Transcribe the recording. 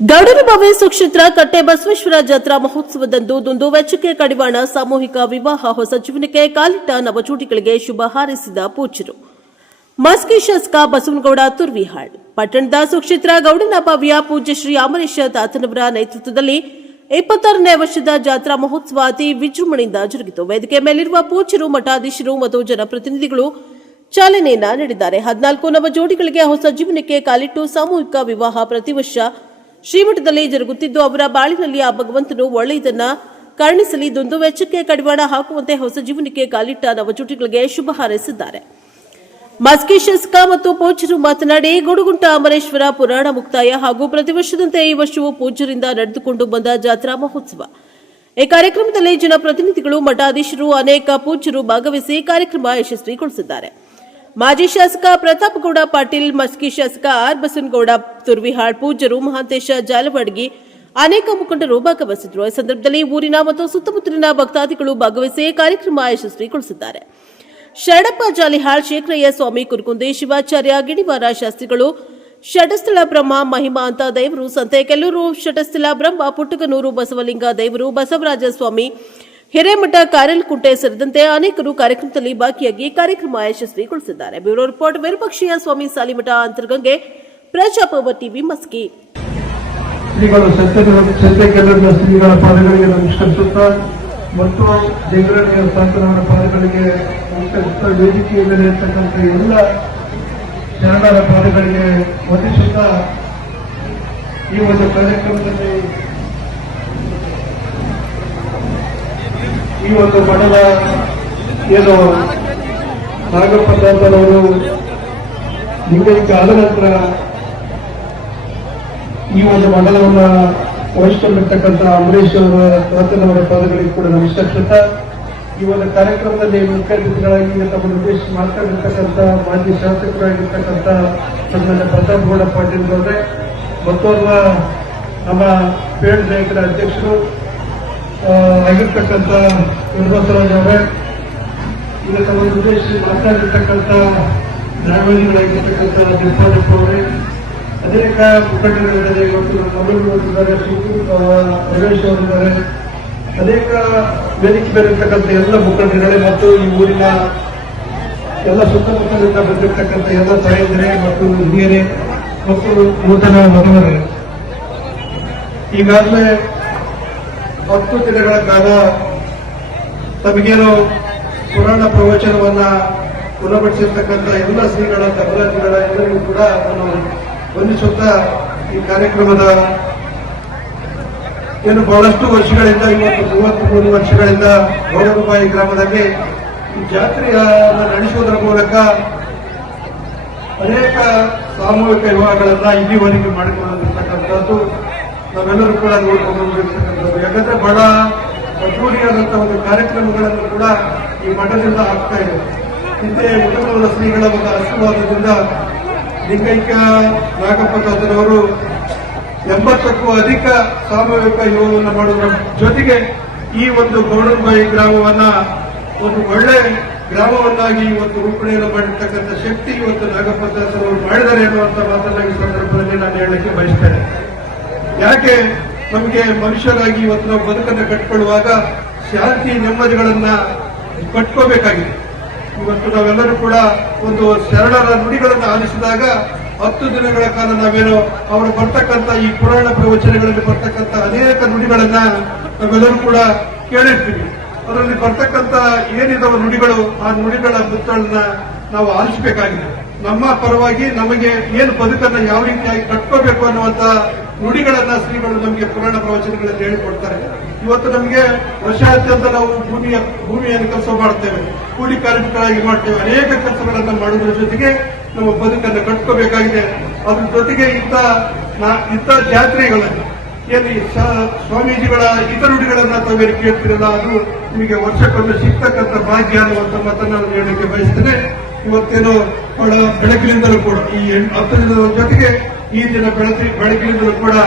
ಗೌಡನಬಾವಿ ಸುಕ್ಷೇತ್ರ ಕಟ್ಟೆ ಬಸವೇಶ್ವರ ಜಾತ್ರಾ ಮಹೋತ್ಸವದಂದು ದುಂದು ವೆಚ್ಚಕ್ಕೆ ಕಡಿವಾಣ ಸಾಮೂಹಿಕ ವಿವಾಹ ಹೊಸ ಜೀವನಕ್ಕೆ ಕಾಲಿಟ್ಟ ನವಜೋಡಿಗಳಿಗೆ ಶುಭ ಹಾರೈಸಿದ ಪೂಜ್ಯರು. ಮಸ್ಕಿ ಶಾಸಕ ಬಸವನಗೌಡ ತುರ್ವಿಹಾಳ್ ಪಟ್ಟಣದ ಸುಕ್ಷೇತ್ರ ಗೌಡನಬಾವಿಯ ಪೂಜ್ಯ ಶ್ರೀ ಅಮರೇಶ ತಾತನವರ ನೇತೃತ್ವದಲ್ಲಿ 26ನೇ ವರ್ಷದ ಜಾತ್ರಾ ಮಹೋತ್ಸವ ಅತಿ ವಿಜೃಂಭಣೆಯಿಂದ ಜರುಗಿತು. ವೇದಿಕೆ ಮೇಲಿರುವ ಪೂಜ್ಯರು, ಮಠಾಧೀಶರು ಮತ್ತು ಜನಪ್ರತಿನಿಧಿಗಳು ಚಾಲನೆಯನ್ನ ನೀಡಿದ್ದಾರೆ. 14 ನವಜೋಡಿಗಳಿಗೆ ಹೊಸ ಜೀವನಕ್ಕೆ ಕಾಲಿಟ್ಟು ಸಾಮೂಹಿಕ ವಿವಾಹ ಪ್ರತಿ ವರ್ಷ ಶ್ರೀಮಠದಲ್ಲಿ ಜರುಗುತ್ತಿದ್ದು, ಅವರ ಬಾಳಿನಲ್ಲಿ ಆ ಭಗವಂತನು ಒಳ್ಳೆಯದನ್ನ ಕರುಣಿಸಲಿ, ದುಂದು ವೆಚ್ಚಕ್ಕೆ ಕಡಿವಾಣ ಹಾಕುವಂತೆ ಹೊಸ ಜೀವನಕ್ಕೆ ಕಾಲಿಟ್ಟ ನವಜೋಡಿಗಳಿಗೆ ಶುಭ ಹಾರೈಸಿದ್ದಾರೆ. ಮಸ್ಕಿ ಶಾಸಕ ಮತ್ತು ಪೂಜ್ಯರು ಮಾತನಾಡಿ, ಗುಡುಗುಂಟ ಅಮರೇಶ್ವರ ಪುರಾಣ ಮುಕ್ತಾಯ ಹಾಗೂ ಪ್ರತಿ ವರ್ಷದಂತೆ ಈ ವರ್ಷವೂ ಪೂಜ್ಯರಿಂದ ನಡೆದುಕೊಂಡು ಬಂದ ಜಾತ್ರಾ ಮಹೋತ್ಸವ. ಈ ಕಾರ್ಯಕ್ರಮದಲ್ಲಿ ಜನಪ್ರತಿನಿಧಿಗಳು, ಮಠಾಧೀಶರು, ಅನೇಕ ಪೂಜ್ಯರು ಭಾಗವಹಿಸಿ ಕಾರ್ಯಕ್ರಮ ಯಶಸ್ವಿಗೊಳಿಸಿದ್ದಾರೆ. ಮಾಜಿ ಶಾಸಕ ಪ್ರತಾಪಗೌಡ ಪಾಟೀಲ್, ಮಸ್ಕಿ ಶಾಸಕ ಆರ್ ಬಸವನಗೌಡ ತುರ್ವಿಹಾಳ್, ಪೂಜ್ಯರು, ಮಹಾಂತೇಶ ಜಾಲವಾಡಗಿ, ಅನೇಕ ಮುಖಂಡರು ಭಾಗವಹಿಸಿದ್ರು. ಈ ಸಂದರ್ಭದಲ್ಲಿ ಊರಿನ ಮತ್ತು ಸುತ್ತಮುತ್ತಲಿನ ಭಕ್ತಾದಿಗಳು ಭಾಗವಹಿಸಿ ಕಾರ್ಯಕ್ರಮ ಯಶಸ್ವಿಗೊಳಿಸಿದ್ದಾರೆ. ಶರಣಪ್ಪ ಜಾಲಿಹಾಳ್, ಶೇಖರಯ್ಯ ಸ್ವಾಮಿ ಕುರುಕುಂದಿ, ಶಿವಾಚಾರ್ಯ ಗಿಣಿವಾರ ಶಾಸ್ತ್ರಿಗಳು, ಷಟಸ್ಥಳ ಬ್ರಹ್ಮ ಮಹಿಮಾಂತ ದೇವರು, ಸಂತೆಕೆಲ್ಲೂರು ಷಟಸ್ಥಳ ಬ್ರಹ್ಮ, ಪುಟ್ಟಗನೂರು ಬಸವಲಿಂಗ ದೇವರು, ಬಸವರಾಜ ಸ್ವಾಮಿ, ಹಿರೇಮಠ ಕಾರಲ್ಕುಂಟೆ ಸೇರಿದಂತೆ ಅನೇಕರು ಕಾರ್ಯಕ್ರಮದಲ್ಲಿ ಭಾಗಿಯಾಗಿ ಕಾರ್ಯಕ್ರಮ ಯಶಸ್ವಿಗೊಳಿಸಿದ್ದಾರೆ. ಬ್ಯೂರೋ ರಿಪೋರ್ಟ್, ವಿರೂಪಾಕ್ಷಯ್ಯ ಸ್ವಾಮಿ ಸಾಲಿಮಠ, ಅಂತರ್ಗಂಗೆ, ಪ್ರಜಾಪವ ಟಿವಿ, ಮಸ್ಕಿ. ಶ್ರೀಗಳು ಸಂತೆಕೆಲ್ಲೂರಿನ ಶ್ರೀಗಳ ಪಾದಗಳಿಗೆ ನಮಸ್ಕರಿಸುತ್ತಾ ಮತ್ತು ದೇವರಣಿಯ ಸಂತನವರ ಪಾದಗಳಿಗೆ ನಮಸ್ಕರಿಸುತ್ತಾ ವೇದಿಕೆಯ ಮೇಲೆ ಇರ್ತಕ್ಕಂಥ ಎಲ್ಲ ಶರಣರ ಪಾದಗಳಿಗೆ ವಂದಿಸುತ್ತಾ ಈ ಒಂದು ಕಾರ್ಯಕ್ರಮದಲ್ಲಿ ಈ ಒಂದು ಮಂಡಲ ಏನು ನಾಗಪ್ಪ ತಾತನವರು ಲಿಂಗೈಕ್ಯ ಆದ ನಂತರ ಈ ಒಂದು ಮಂಡಲವನ್ನು ವಹಿಸಿಕೊಂಡಿರ್ತಕ್ಕಂಥ ಅಂಬರೀಶ್ ಅವರ ತಾತನವರ ಪಾದಗಳಿಗೆ ಕೂಡ ನಮಸ್ಕರಿಸುತ್ತಾ ಈ ಒಂದು ಕಾರ್ಯಕ್ರಮದಲ್ಲಿ ಮುಖ್ಯ ಅತಿಥಿಗಳಾಗಿ ತಮ್ಮನ್ನು ಉದ್ದೇಶಿಸಿ ಮಾತನಾಡಿರ್ತಕ್ಕಂಥ ಮಾಜಿ ಶಾಸಕರಾಗಿರ್ತಕ್ಕಂಥ ಸನ್ಮಾನ್ಯ ಪ್ರತಾಪಗೌಡ ಪಾಟೀಲ್ ಅವರೇ, ಮತ್ತೋರ್ವ ನಮ್ಮ ಪೇಡ್ ನಾಯಕರ ಅಧ್ಯಕ್ಷರು ಆಗಿರ್ತಕ್ಕಂಥ ಬಸವರಾಜ್ ಅವರೇ, ಈಗ ತಮ್ಮನ್ನು ಉದ್ದೇಶಿಸಿ ಮಾತನಾಡಿರ್ತಕ್ಕಂಥ ನ್ಯಾಯವಾದಿಗಳಾಗಿರ್ತಕ್ಕಂಥ ದಿಪ್ಪಣ್ಣಪ್ಪ ಅವರೇ, ಅನೇಕ ಮುಖಂಡಗಳಿದ್ದಾರೆ. ಇವತ್ತು ತಮಿಳುನಾಡಿದ್ದಾರೆ, ರಮೇಶ್ ಅವರಿದ್ದಾರೆ, ಅನೇಕ ವೇದಿಕೆ ಬೇರಿರ್ತಕ್ಕಂಥ ಎಲ್ಲ ಮುಖಂಡರುಗಳೇ ಮತ್ತು ಈ ಊರಿನ ಎಲ್ಲ ಸುತ್ತಮುತ್ತಲಿಂದ ಬಂದಿರತಕ್ಕಂಥ ಎಲ್ಲ ತಾಯಂದಿರೇ ಮತ್ತು ಹಿರಿಯರೇ ಮತ್ತು ನೂತನ ಮಗನರೇ, ಈಗಾಗಲೇ 10 ದಿನಗಳ ಕಾಲ ತಮಗೇನು ಪುರಾಣ ಪ್ರವಚನವನ್ನ ಗುಣಪಡಿಸಿರ್ತಕ್ಕಂಥ ಎಲ್ಲ ಶ್ರೀಗಳ ತಬಲಾಜಿಗಳ ಎಲ್ಲರಿಗೂ ಕೂಡ ನಾನು ವಂದಿಸುತ್ತಾ ಈ ಕಾರ್ಯಕ್ರಮದ ಏನು ಬಹಳಷ್ಟು ವರ್ಷಗಳಿಂದ ಇವತ್ತು 33 ವರ್ಷಗಳಿಂದ ಗೌಡನಬಾವಿ ಗ್ರಾಮದಲ್ಲಿ ಈ ಜಾತ್ರೆಯನ್ನು ನಡೆಸುವುದರ ಮೂಲಕ ಅನೇಕ ಸಾಮೂಹಿಕ ವಿವಾಹಗಳನ್ನ ಇಲ್ಲಿವರೆಗೆ ಮಾಡಿಕೊಂಡಿರ್ತಕ್ಕಂಥದ್ದು ನಾವೆಲ್ಲರೂ ಕೂಡ ನೋಡ್ಕೊಂಡು ಬಂದಿರ್ತಕ್ಕಂಥದ್ದು. ಯಾಕಂದ್ರೆ ಬಹಳ ಅದ್ದೂರಿಯಾದಂತಹ ಒಂದು ಕಾರ್ಯಕ್ರಮಗಳನ್ನು ಕೂಡ ಈ ಮಠದಿಂದ ಆಗ್ತಾ ಇದೆ. ಹಿಂದೆ ಮುಖಂಡರ ಶ್ರೀಗಳ ಒಂದು ಆಶೀರ್ವಾದದಿಂದ ಲಿಂಗೈಕ್ಯ ನಾಗಪ್ಪ ತಾತನವರು 80ಕ್ಕೂ ಅಧಿಕ ಸಾಮೂಹಿಕ ಯೋಗವನ್ನು ಮಾಡುವುದರ ಜೊತೆಗೆ ಈ ಒಂದು ಗೌಡನಬಾವಿ ಗ್ರಾಮವನ್ನ ಒಂದು ಒಳ್ಳೆ ಗ್ರಾಮವನ್ನಾಗಿ ಇವತ್ತು ರೂಪಣೆಯನ್ನು ಮಾಡಿರ್ತಕ್ಕಂಥ ಶಕ್ತಿ ಇವತ್ತು ನಾಗಪ್ಪ ತಾತನವರು ಮಾಡಿದ್ದಾರೆ ಎನ್ನುವಂತ ಮಾತನ್ನ ಈ ಸಂದರ್ಭದಲ್ಲಿ ನಾನು ಹೇಳಲಿಕ್ಕೆ ಬಯಸ್ತೇನೆ. ಯಾಕೆ ನಮಗೆ ಮನುಷ್ಯರಾಗಿ ಇವತ್ತು ನಾವು ಬದುಕನ್ನು ಕಟ್ಕೊಳ್ಳುವಾಗ ಶಾಂತಿ ನೆಮ್ಮದಿಗಳನ್ನ ಕಟ್ಕೋಬೇಕಾಗಿದೆ. ಇವತ್ತು ನಾವೆಲ್ಲರೂ ಕೂಡ ಒಂದು ಶರಣರ ನುಡಿಗಳನ್ನು ಆಲಿಸಿದಾಗ 10 ದಿನಗಳ ಕಾಲ ನಾವೇನೋ ಅವರು ಬರ್ತಕ್ಕಂಥ ಈ ಪುರಾಣ ಪ್ರವಚನಗಳಲ್ಲಿ ಬರ್ತಕ್ಕಂಥ ಅನೇಕ ನುಡಿಗಳನ್ನ ನಾವೆಲ್ಲರೂ ಕೂಡ ಕೇಳಿರ್ತೀವಿ. ಅದರಲ್ಲಿ ಬರ್ತಕ್ಕಂಥ ಏನಿದಾವ ನುಡಿಗಳು, ಆ ನುಡಿಗಳ ಮುತ್ತಳನ್ನ ನಾವು ಆಲಿಸಬೇಕಾಗಿದೆ. ನಮ್ಮ ಪರವಾಗಿ ನಮಗೆ ಏನು ಬದುಕನ್ನ ಯಾವ ರೀತಿಯಾಗಿ ಕಟ್ಕೋಬೇಕು ಅನ್ನುವಂತ ನುಡಿಗಳನ್ನ ಶ್ರೀಗಳು ನಮಗೆ ಪುರಾಣ ಪ್ರವಚನಗಳಲ್ಲಿ ಹೇಳಿಕೊಡ್ತಾರೆ. ಇವತ್ತು ನಮಗೆ ವರ್ಷಾದ್ಯಂತ ನಾವು ಭೂಮಿಯನ್ನು ಕೆಲಸ ಮಾಡ್ತೇವೆ, ಕೂಲಿ ಕಾರ್ಮಿಕರಾಗಿ ಮಾಡ್ತೇವೆ, ಅನೇಕ ಕೆಲಸಗಳನ್ನ ಮಾಡೋದ್ರ ಜೊತೆಗೆ ನಮ್ಮ ಬದುಕನ್ನು ಕಟ್ಕೋಬೇಕಾಗಿದೆ. ಅದ್ರ ಜೊತೆಗೆ ಇಂಥ ಜಾತ್ರೆಗಳಲ್ಲಿ ಏನು ಸ್ವಾಮೀಜಿಗಳ ನುಡಿಗಳನ್ನ ತಾವೇನು ಕೇಳ್ತಿರಲ್ಲ, ಅದು ನಿಮಗೆ ವರ್ಷಕ್ಕೊಮ್ಮೆ ಸಿಗ್ತಕ್ಕಂಥ ಭಾಗ್ಯ ಅನ್ನುವಂಥ ಮಾತನ್ನು ನಾನು ಹೇಳಲಿಕ್ಕೆ ಬಯಸ್ತೇನೆ. ಇವತ್ತೇನು ಬಹಳ ಬೆಳಕಿನಿಂದಲೂ ಕೂಡ ಈ 10 ದಿನದ ಜೊತೆಗೆ ಈ ದಿನ ಬೆಳಕಿನಿಂದಲೂ ಕೂಡ